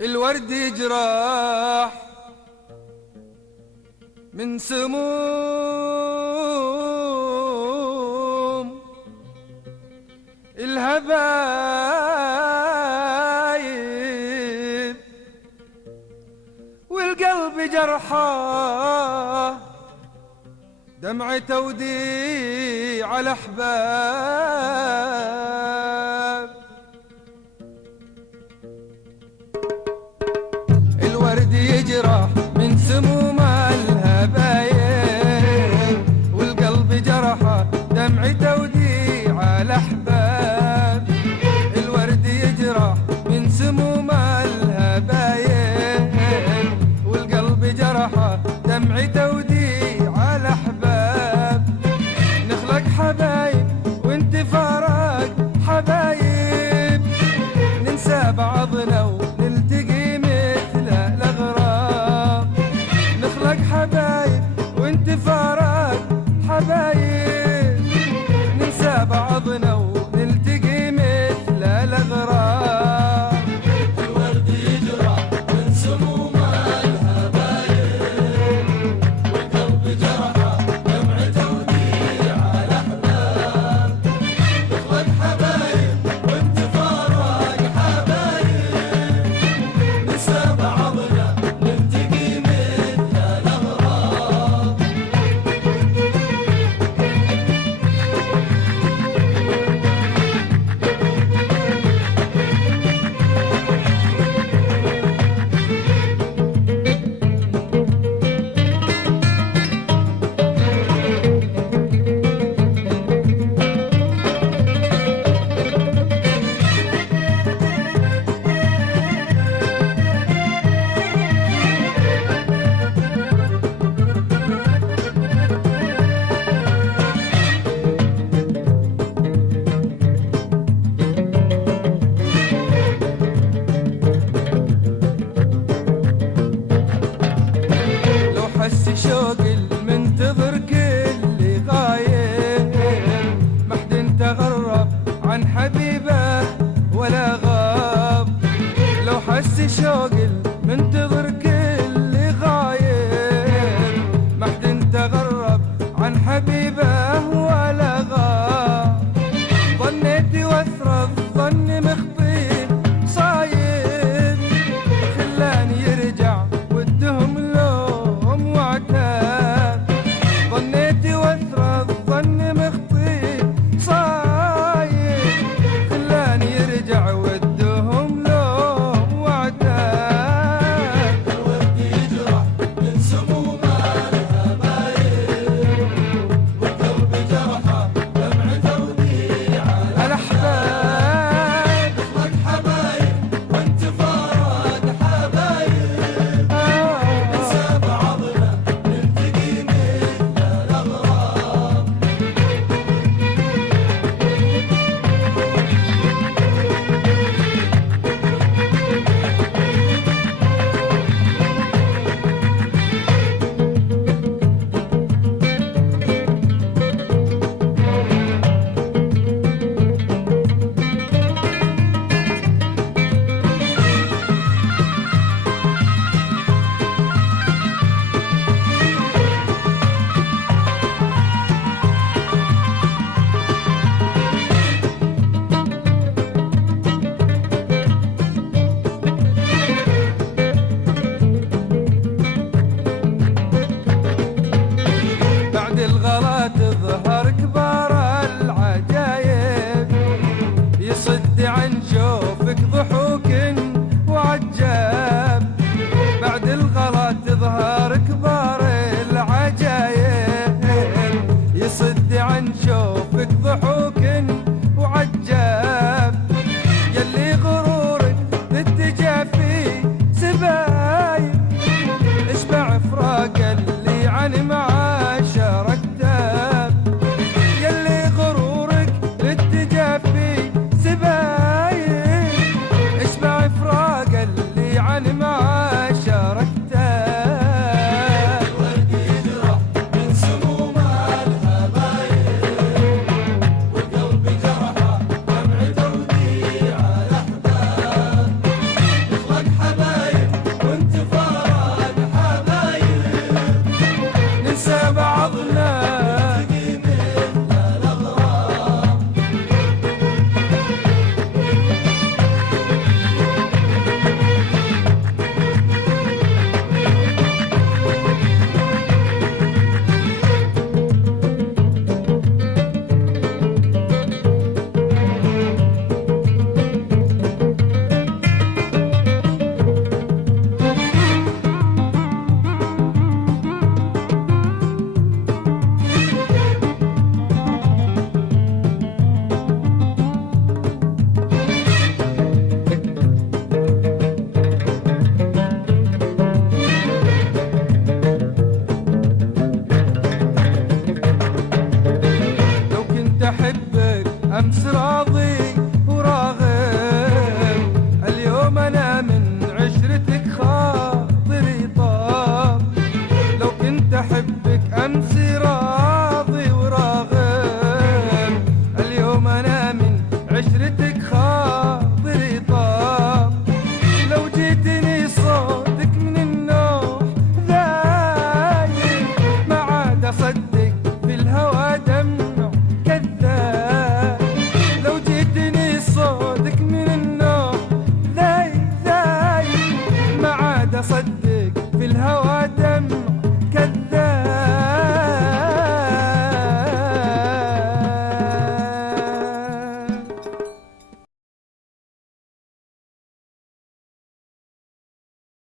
الورد يجرح من سموم الهبايب، والقلب جرحه دمعة توديع الأحباب. الورد يجرح من سموم الهبايب، والقلب جرحه دمعة توديع الأحباب. الورد يجرح من سموم الهبايب، والقلب جرحه دمعة توديع الأحباب. نخلق حبايب وانت فارق حبايب، ننسى بعضنا ونلتقي مثل الأغراب. نخلق حبايب وانت فارق حبايب، ننسى بعضنا ونلتقي مثل الأغراب. الورد يجرح من سموم الهبايب، والقلب جرحه دمع توديع الأحباب. نخلق حبايب وانت فارق حبايب، ننسى بعضنا نلتقي مثل الأغراب. حس شوق المنتظر كل غايب، ما حد تغرب عن حبيبه ولا غاب. لو حس شوق المنتظر